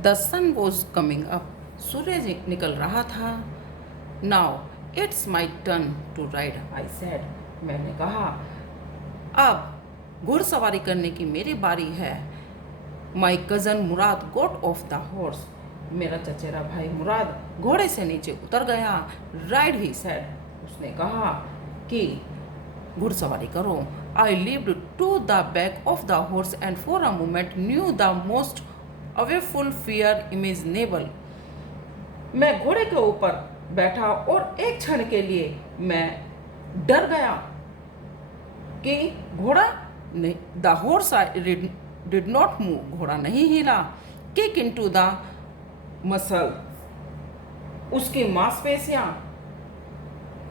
The sun was coming up. सूरज निकल रहा था। Now it's my turn to ride, I said. मैंने कहा, अब घुड़सवारी करने की मेरी बारी है। My cousin Murad got off the horse. मेरा चचेरा भाई मुराद घोड़े से नीचे उतर गया। Ride, he said. उसने कहा कि घुड़सवारी करो। I lived to the back of the horse and for a moment knew the most awful fear imaginable. मैं घोड़े के ऊपर बैठा और एक क्षण के लिए मैं डर गया कि घोड़ा नहीं, the horse did not move, घोड़ा नहीं हिला। किक इनटू द मसल, उसकी मांसपेशियां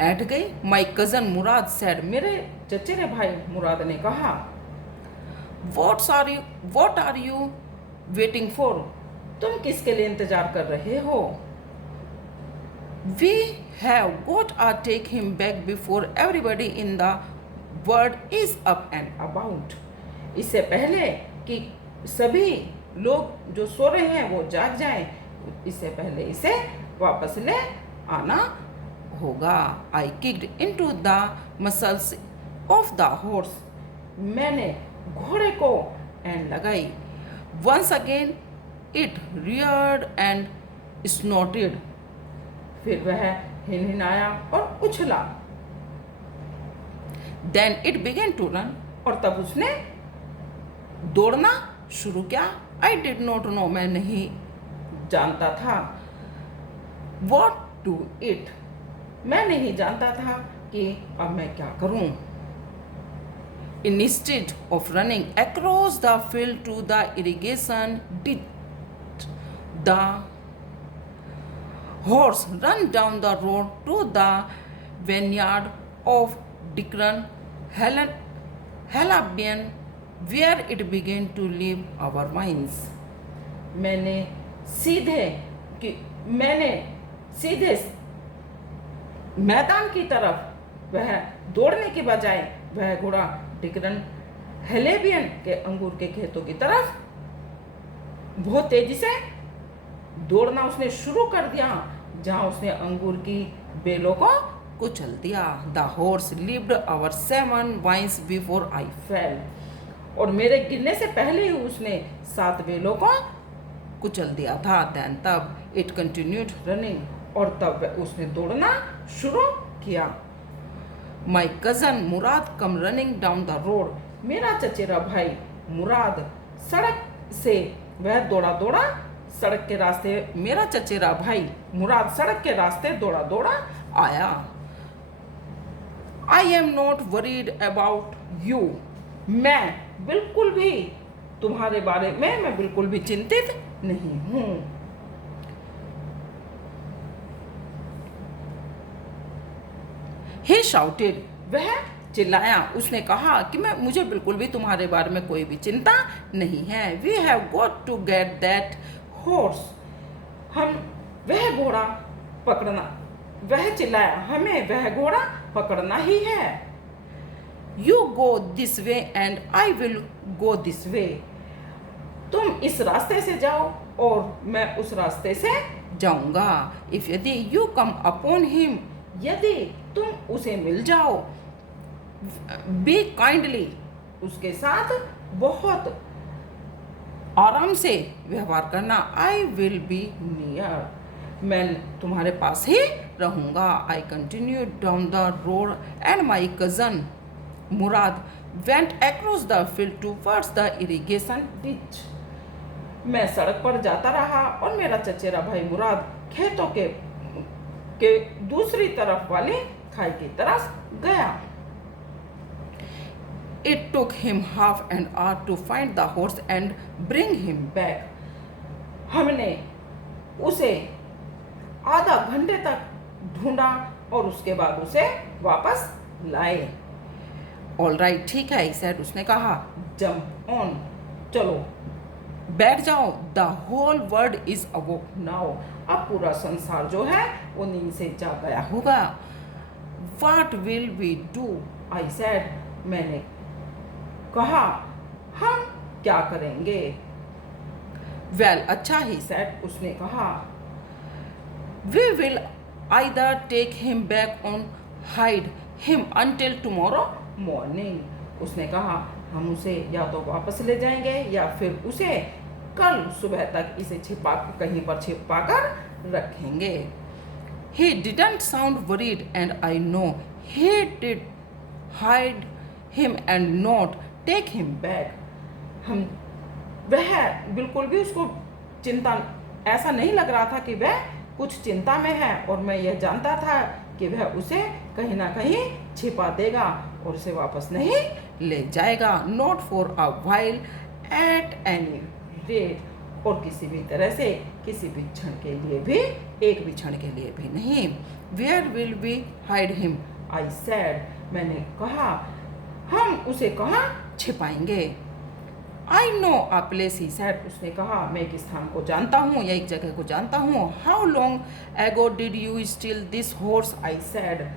ऐठ गई। माई कज़न मुराद सेड, मेरे चचेरे भाई मुराद ने कहा, what are you waiting for, तुम किसके लिए इंतजार कर रहे हो? We have got a take him back before everybody in the world is up and about. इससे पहले कि सभी लोग जो सो रहे हैं वो जाग जाएं, इससे पहले इसे वापस ले आना होगा। I kicked in to the muscles of the horse, मैंने घोड़े को एंड लगाई। Once again it reared and snorted, फिर वह हिनहिनाया और उछला। Then it began to run, और तब उसने दौड़ना शुरू किया। आई डिड नॉट नो, मैं नहीं जानता था। वॉट टू इट, मैं नहीं जानता था कि अब मैं क्या करूं। Instead of running across the field to the irrigation ditch, the horse ran down the road to the vineyard of Dickon Halabian, where it began to leave our vines. मैंने सीधे मैदान की तरफ वह दौड़ने के बजाय वह घोड़ा डिकरन हेलेबियन के अंगूर के खेतों की तरफ बहुत तेजी से दौड़ना उसने शुरू कर दिया, जहां उसने अंगूर की बेलों को कुचल दिया। The horse lived our 7 vines before I fell, और मेरे गिरने से पहले ही उसने 7 बेलों को कुचल दिया था। देन तब इट कंटिन्यूड रनिंग, और तब उसने दौड़ना शुरू किया। माई cousin Murad come running down the road, मेरा चचेरा भाई मुराद सड़क से वह दौड़ा दौड़ा सड़क के रास्ते, मेरा चचेरा भाई मुराद सड़क के रास्ते दौड़ा दौड़ा आया। I am not worried about you, मैं बिल्कुल भी तुम्हारे बारे में मैं बिल्कुल भी चिंतित नहीं हूं। He shouted, वह चिल्लाया। उसने कहा कि मुझे बिल्कुल भी तुम्हारे बारे में कोई भी चिंता नहीं है। We have got to get that horse, हम वह घोड़ा पकड़ना, वह चिल्लाया, हमें वह घोड़ा पकड़ना ही है। You go this way and I will go this way, तुम इस रास्ते से जाओ और मैं उस रास्ते से जाऊंगा। If यदि you come upon him, यदि तुम उसे मिल जाओ, बी काइंडली, उसके साथ बहुत आराम से व्यवहार करना। आई विल बी नियर, मैं तुम्हारे पास ही रहूँगा। I continue down the road and my cousin Murad went across the field towards the irrigation ditch, मैं सड़क पर जाता रहा और मेरा चचेरा भाई मुराद खेतों के दूसरी तरफ वाली खाई की तरफ गया। It took him half an hour to find the horse and bring him back. हमने उसे आधा घंटे तक ढूंढा और उसके बाद उसे वापस लाए। All right, ठीक है, said, उसने कहा। Jump on, चलो बैठ जाओ। The whole world is awoke now, अब पूरा संसार जो है वो नींद से जाग गया होगा। What will we do? I said, मैंने कहा, हम क्या करेंगे? वेल अच्छा ही सेड, उसने कहा, we will either take him back on hide him until tomorrow morning. उसने कहा हम उसे या तो वापस ले जाएंगे या फिर उसे कल सुबह तक इसे कहीं पर छिपा कर रखेंगे। He didn't sound worried and I know he did hide him and not take him back. वह बिल्कुल भी उसको चिंता, ऐसा नहीं लग रहा था कि वह कुछ चिंता में है, और मैं यह जानता था कि वह उसे कहीं ना कहीं छिपा देगा और उसे वापस नहीं ले जाएगा। Not for a while at any rate, और किसी भी तरह से किसी भी क्षण के लिए भी, एक भी क्षण के लिए भी नहीं। Where will we hide him I said, मैंने कहा हम उसे कहाँ छिपाएंगे। I know a place he said, उसने कहा मैं एक स्थान को जानता हूँ या एक जगह को जानता हूँ। How long ago did you steel this horse I said,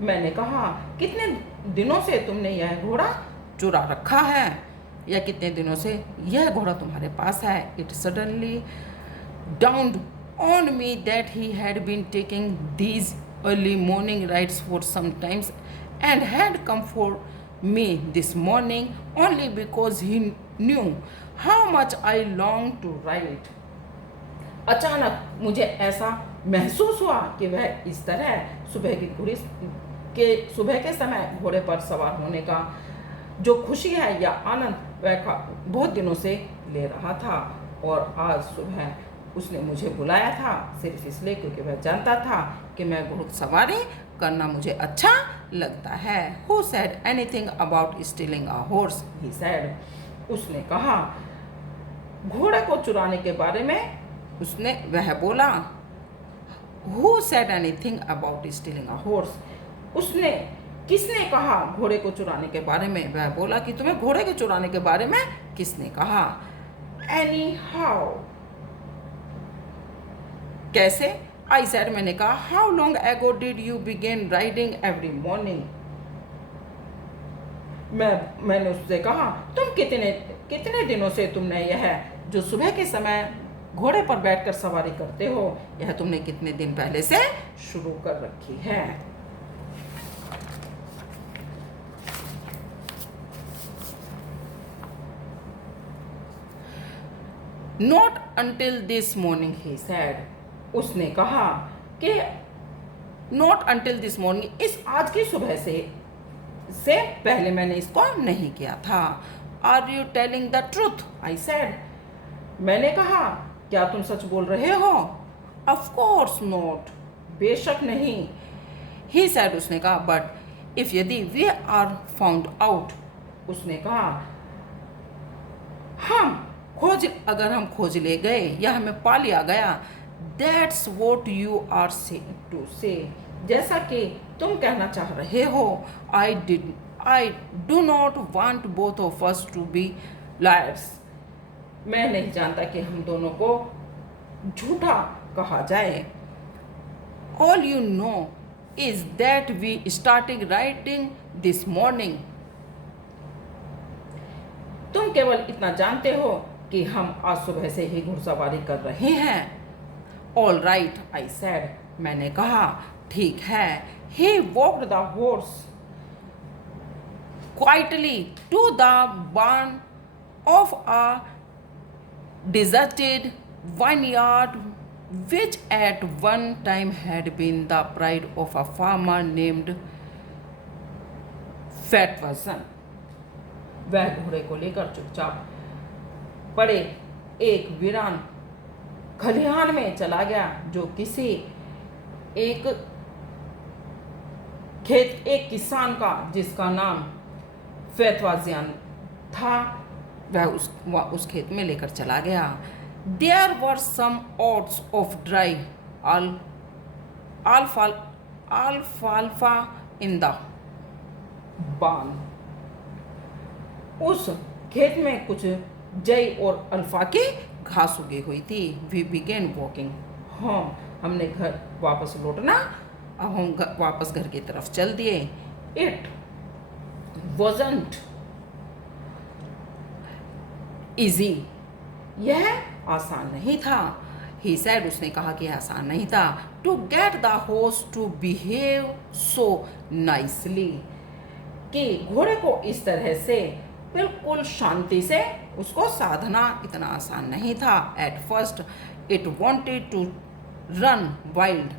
मैंने कहा कितने दिनों से तुमने यह घोड़ा चुरा रखा है, या कितने दिनों से यह घोड़ा तुम्हारे पास है। It suddenly dawned on me that he had been taking these early morning rides for some time and had come for me this morning only because he knew how much I longed to ride. अचानक मुझे ऐसा महसूस हुआ कि वह इस तरह सुबह के समय घोड़े पर सवार होने का जो खुशी है या आनंद वह बहुत दिनों से ले रहा था, और आज सुबह उसने मुझे बुलाया था सिर्फ इसलिए क्योंकि वह जानता था कि मैं घुड़सवारी करना मुझे अच्छा लगता है। Who said anything about stealing a horse? He said. उसने कहा घोड़े को चुराने के बारे में, वह बोला। Who said anything about stealing a horse? किसने कहा घोड़े को चुराने के बारे में? वह बोला कि तुम्हें घोड़े के चुराने के बारे में किसने कहा। Anyhow, कैसे? I said, मैंने कहा how long ago did you begin riding every morning? मैंने उससे कहा तुम कितने दिनों से तुमने यह जो सुबह के समय घोड़े पर बैठकर सवारी करते हो, यह तुमने कितने दिन पहले से शुरू कर रखी है। Not until this morning, he said. उसने कहा कि not until this morning, इस आज की सुबह से पहले मैंने इसको नहीं किया था। Are you telling the truth? I said. मैंने कहा क्या तुम सच बोल रहे हो? Of course not. बेशक नहीं। He said, उसने कहा but if यदि we are found out, उसने कहा अगर हम खोज ले गए या हमें पा लिया गया, that's what you are saying to say, जैसा कि तुम कहना चाह रहे हो। I do not want both of us to be liars. मैं नहीं जानता कि हम दोनों को झूठा कहा जाए। All you know is that we started writing this morning. तुम केवल इतना जानते हो कि हम आज सुबह से ही घुड़सवारी कर रहे हैं। All right, I said. मैंने कहा ठीक है। He walked the horse quietly to the barn of a deserted vineyard which at one time had been the pride of a farmer named Fatwazan. वह घोड़े को लेकर चुपचाप पड़े एक वीरान खलिहान में चला गया जो किसी एक किसान का जिसका नाम फैतवाजियान था, वह उस खेत में लेकर चला गया। There were some odds of dry alfalfa in the barn. उस खेत में कुछ जई और अल्फा की घास उगी हुई थी। We began walking home. हमने घर वापस लौटना, अब हम वापस घर की तरफ चल दिए। It wasn't easy यह आसान नहीं था। ही सैड, उसने कहा कि आसान नहीं था। To get the horse to behave so nicely, कि घोड़े को इस तरह से बिल्कुल शांति से उसको साधना इतना आसान नहीं था। At first it wanted to run wild,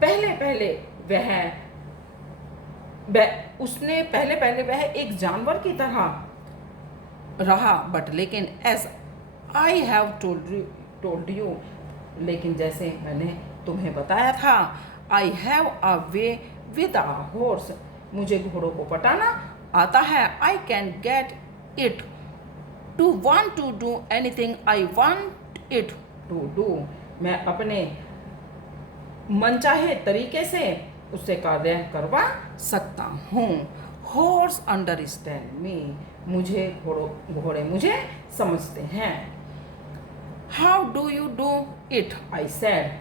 पहले पहले वह एक जानवर की तरह रहा, बट लेकिन as I have told you, लेकिन जैसे मैंने तुम्हें बताया था, I have a way with a horse, मुझे घोड़ों को पटाना आता है। I can get it to want to do anything I want it to do, मैं अपने मनचाहे तरीके से उससे कार्य करवा सकता हूँ। हॉर्स अंडरस्टैंड मी, मुझे घोड़े मुझे समझते हैं। How do you do it, I said,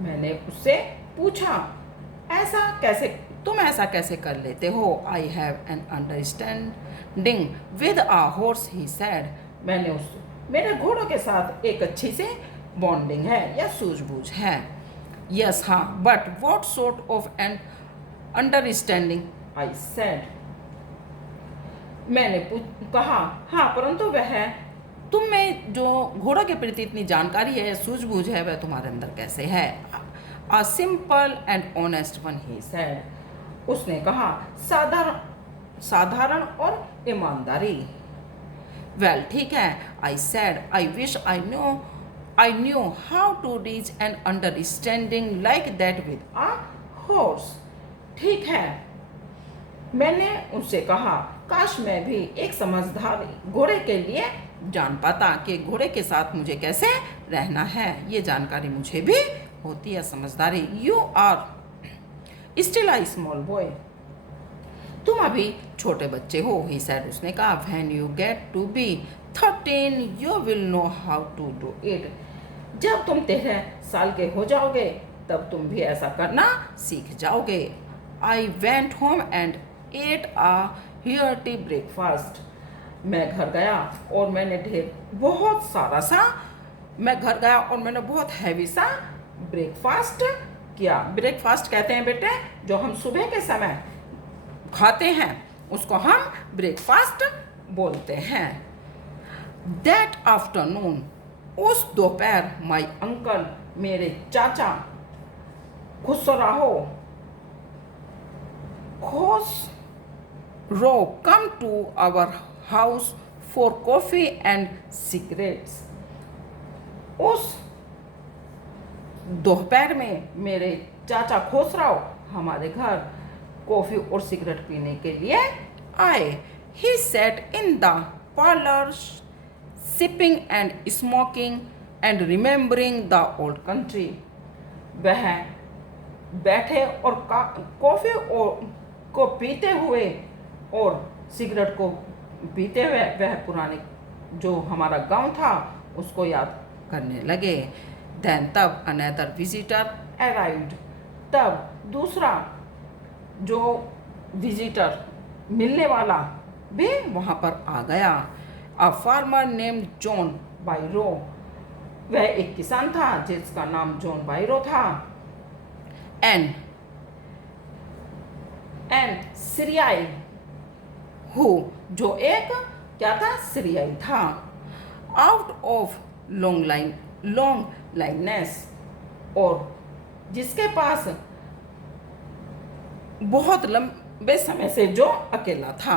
मैंने उससे पूछा, तुम ऐसा कैसे कर लेते हो। I have an understanding with a horse, he said, मेरे घोड़ों के साथ एक अच्छी सी बॉन्डिंग है या सूझबूझ है। यस हाँ, but what sort of an understanding, I said, मैंने कहा, हाँ परंतु वह तुम में जो घोड़ों के प्रति इतनी जानकारी है, सूझबूझ है, वह तुम्हारे अंदर कैसे है। A simple and honest one, he said, उसने कहा, साधारण और ईमानदारी। वेल ठीक है, I said, I wish I knew how to reach an understanding like that with a horse. ठीक है, मैंने उनसे कहा, काश मैं भी एक समझदार घोड़े के लिए जान पाता कि घोड़े के साथ मुझे कैसे रहना है। ये जानकारी मुझे भी होती है, समझदारी। You are still a small boy, तुम अभी छोटे बच्चे हो, ही सेड, उसने कहा। When you get to be 13 you will know how to do it, जब तुम 13 साल के हो जाओगे तब तुम भी ऐसा करना सीख जाओगे। I went home and at a hearty breakfast, मैं घर गया और मैंने बहुत हैवी सा ब्रेकफास्ट किया। ब्रेकफास्ट कहते हैं बेटे, जो हम सुबह के समय खाते हैं उसको हम ब्रेकफास्ट बोलते हैं। दैट आफ्टरनून, उस दोपहर, माई अंकल, मेरे चाचा, Khusro come to our house for coffee and cigarettes, उस दोपहर में मेरे चाचा खुसरो हमारे घर कॉफ़ी और सिगरेट पीने के लिए आए। He sat in the parlor sipping and smoking and remembering the old country, वह बैठे और कॉफ़ी को पीते हुए और सिगरेट को पीते हुए वह पुराने जो हमारा गांव था उसको याद करने लगे। Then तब another visitor arrived, तब दूसरा जो विजिटर मिलने वाला भी वहाँ पर आ गया। A farmer named जॉन बायरो, वह एक किसान था जिसका नाम जॉन बायरो था। एंड सीरियाई हु, जो एक क्या था, सीरियाई था। आउट ऑफ लॉन्ग लाइननेस, और जिसके पास बहुत लंबे समय से जो अकेला था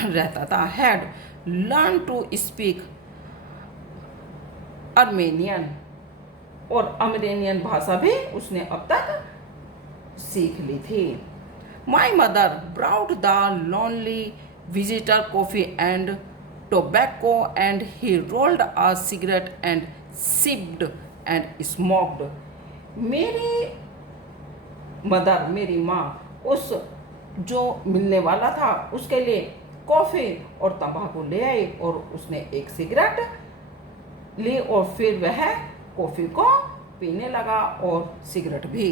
रहता था। Had learn to speak Armenian, और अर्मेनियन भाषा भी उसने अब तक सीख ली थी। My mother brewed the lonely visitor coffee and tobacco and he rolled a cigarette and sipped and smoked. मेरी माँ उस जो मिलने वाला था उसके लिए कॉफ़ी और तंबाकू ले आई और उसने एक सिगरेट ली और फिर वह कॉफ़ी को पीने लगा और सिगरेट भी।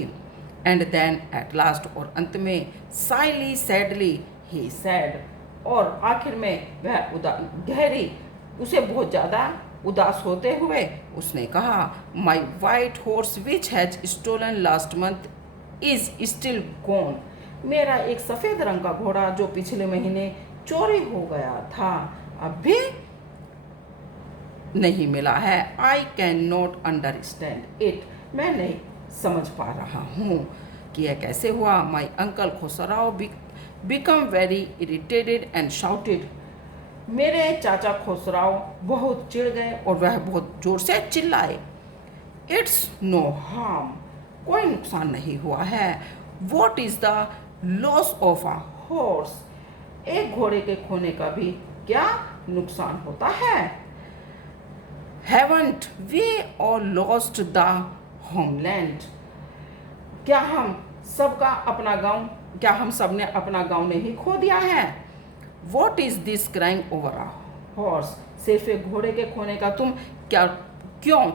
एंड देन एट लास्ट, और अंत में, साइली सैडली ही सैड, और आखिर में वह गहरी उसे बहुत ज़्यादा उदास होते हुए उसने कहा, my white horse which has stolen last month is still gone. मेरा एक सफ़ेद रंग का घोड़ा जो पिछले महीने चोरी हो गया था अब भी नहीं मिला है। I can not understand it. मैं नहीं समझ पा रहा हूँ कि यह कैसे हुआ। My uncle Khusrau became very irritated and shouted. मेरे चाचा खुसराव बहुत चिढ़ गए और वह बहुत जोर से चिल्लाए। It's no harm. कोई नुकसान नहीं हुआ है। What is the loss of a horse. एक घोड़े के खोने का भी क्या नुकसान होता है। Haven't we all lost the homeland. क्या हम सब ने अपना गांव नहीं खो दिया है। What is this crying over a horse. सिर्फ एक घोड़े के खोने का तुम क्यों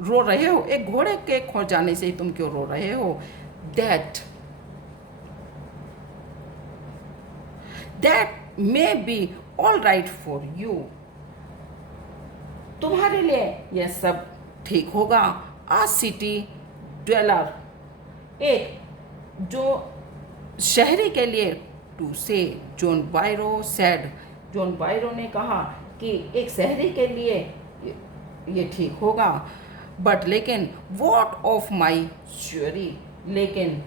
रो रहे हो। एक घोड़े के खो जाने से ही तुम क्यों रो रहे हो। That may be all right for you. तुम्हारे लिए यह सब ठीक होगा। आ सिटी ड्वेलर। एक जो शहरी के लिए टू से John Byro said. John Byro ने कहा कि एक शहरी के लिए ये ठीक होगा। बट लेकिन वॉट ऑफ माई श्योरी। लेकिन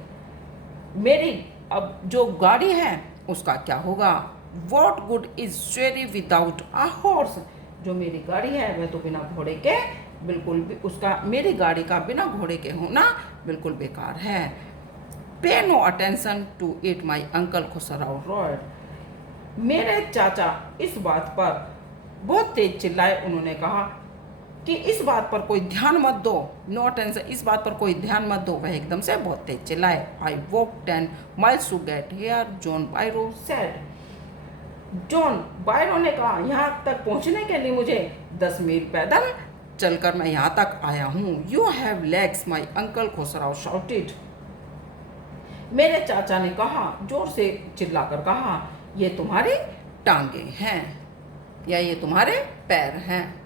मेरी अब जो गाड़ी है उसका क्या होगा। What good is sorry without a horse. जो मेरी गाड़ी है वह तो बिना घोड़े के बिल्कुल भी मेरी गाड़ी का बिना घोड़े के होना बिल्कुल बेकार है। Pay no attention to it my uncle Khusrau roared. मेरे चाचा इस बात पर बहुत तेज चिल्लाए। उन्होंने कहा कि इस बात पर कोई ध्यान मत दो। नो अटेंशन, इस बात पर कोई ध्यान मत दो। वह एकदम से बहुत तेज चिल्लाए। I walk 10 miles to get here John Byro said. John Byro ने कहा, यहाँ तक पहुँचने के लिए मुझे 10 मील पैदल चलकर मैं यहाँ तक आया हूँ। You have legs my uncle Khusrau shouted. मेरे चाचा ने कहा, जोर से चिल्लाकर कहा, ये तुम्हारी टांगे हैं या ये तुम्हारे पैर हैं।